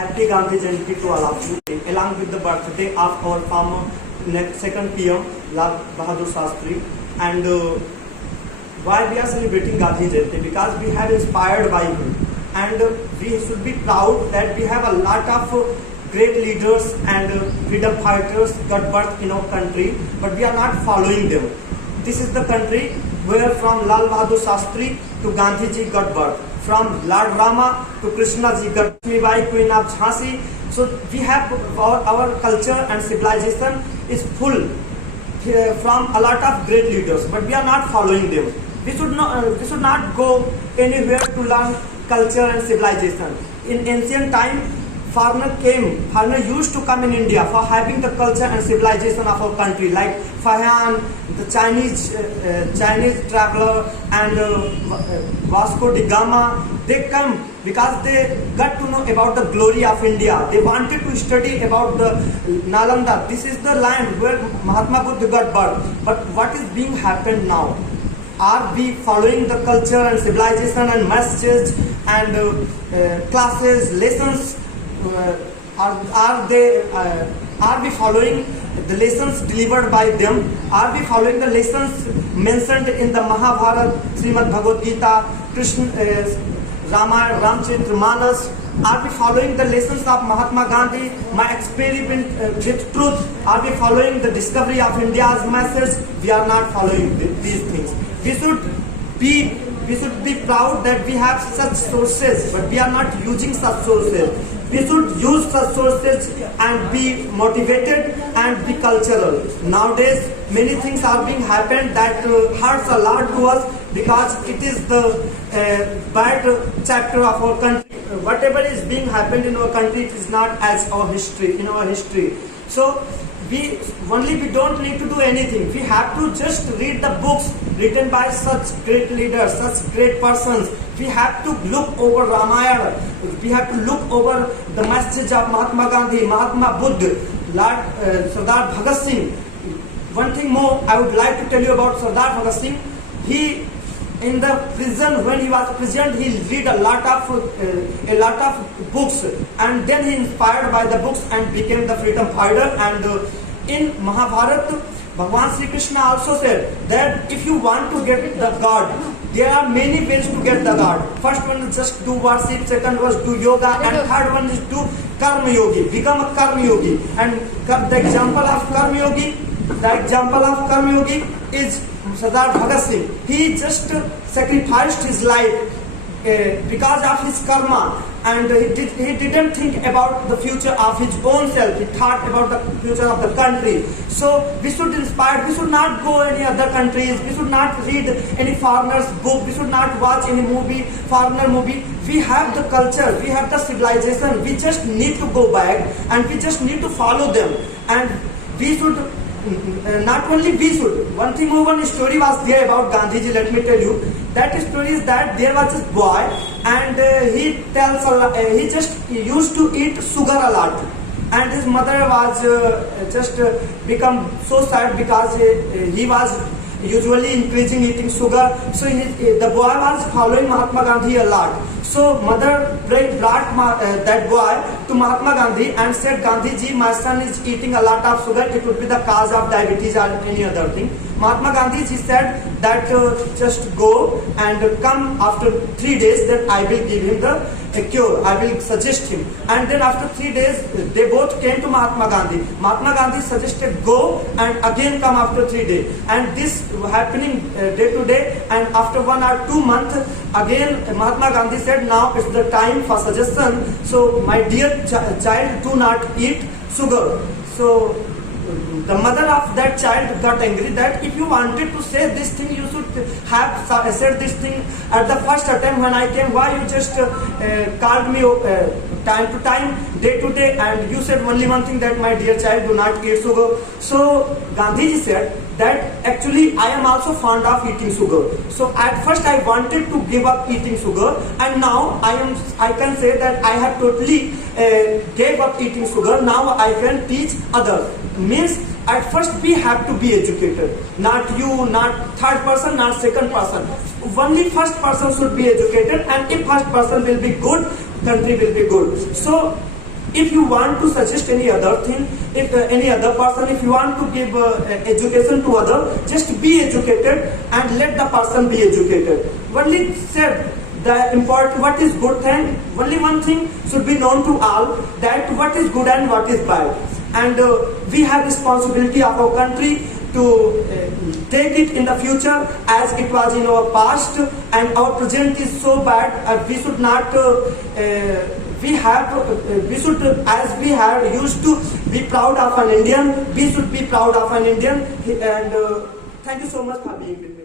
Happy Gandhi Jayanti to all of you, along with the birthday of our former second PM, Lal Bahadur Shastri. And why we are celebrating Gandhi Jayanti? Because we have inspired by him, and we should be proud that we have a lot of great leaders and freedom fighters got birth in our country, but we are not following them. This is the country where from Lal Bahadur Shastri to Gandhi ji got birth, from Lord Rama to Krishna ji got Bai, Queen of Jhansi. So we have our culture and civilization is full from a lot of great leaders, but we are not following them. We should not go anywhere to learn culture and civilization. In ancient time, foreigner used to come in India for having the culture and civilization of our country, like Fahan, the Chinese traveler, and Vasco da Gama. They come because they got to know about the glory of India. They wanted to study about the Nalanda. This is the land where Mahatma Buddha got birth. But what is being happened now? Are we following the culture and civilization and messages and classes, lessons? Are we following the lessons delivered by them? Are we following the lessons mentioned in the Mahabharata, Srimad Bhagavad Gita, Krishna, Ramayana, Ramcharita Manas? Are we following the lessons of Mahatma Gandhi, my experiment with truth? Are we following the discovery of India's message? We are not following these things. We should be proud that we have such sources, but we are not using such sources. We should use such sources and be motivated and be cultural. Nowadays, many things are being happened that hurts a lot to us because it is the bad chapter of our country. Whatever is being happened in our country, it is not as our history, in our history. So we don't need to do anything. We have to just read the books written by such great leaders, such great persons. We have to look over Ramayana. We have to look over the message of Mahatma Gandhi, Mahatma Buddha, Sardar Bhagat Singh. One thing more I would like to tell you about Sardar Bhagat Singh. He, in the prison, when he was imprisoned, he read a lot of books, and then he inspired by the books and became the freedom fighter. And in Mahabharata, Bhagwan Sri Krishna also said that if you want to get the God, there are many ways to get the God. First one is just do worship, second was do yoga, and third one is do karma yogi, become a karma yogi. And the example of karma yogi is Sardar Bhagat Singh. He just sacrificed his life because of his karma, and he didn't think about the future of his own self. He thought about the future of the country. So we should inspire. We should not go any other countries. We should not read any foreigner's book. We should not watch any foreigner movie. We have the culture. We have the civilization. We just need to go back, and we just need to follow them. And we should. Not only we should. One story was there about Gandhiji. Let me tell you. That story is that there was this boy, and he just used to eat sugar a lot, and his mother was just become so sad because he was usually increasing eating sugar. So the boy was following Mahatma Gandhi a lot. So mother brought that boy to Mahatma Gandhi and said, Gandhiji, my son is eating a lot of sugar. It would be the cause of diabetes or any other thing. Mahatma Gandhi said that just go and come after 3 days, then I will give him the cure. I will suggest him. And then after 3 days, they both came to Mahatma Gandhi. Mahatma Gandhi suggested go and again come after 3 days. And this happening day to day. And after 1 or 2 months, again Mahatma Gandhi said, now it's the time for suggestion. So my dear child, do not eat sugar. So the mother of that child got angry that if you wanted to say this thing, you should have said this thing at the first attempt when I came. Why you just called me time to time, day to day, and you said only one thing, that my dear child, do not eat sugar. So Gandhiji said that actually I am also fond of eating sugar. So at first I wanted to give up eating sugar, and now I can say that I have totally gave up eating sugar. Now I can teach others. Means at first we have to be educated. Not you, not third person, not second person. Only first person should be educated, and if first person will be good, country will be good. So If you want to suggest any other thing, if any other person, if you want to give education to other, just be educated and let the person be educated. Only said the important, what is good thing, only one thing should be known to all, that what is good and what is bad. And we have responsibility of our country to take it in the future as it was in our past, and our present is so bad. We should not we should, as we have used to be proud of an Indian, we should be proud of an Indian. And thank you so much for being with me.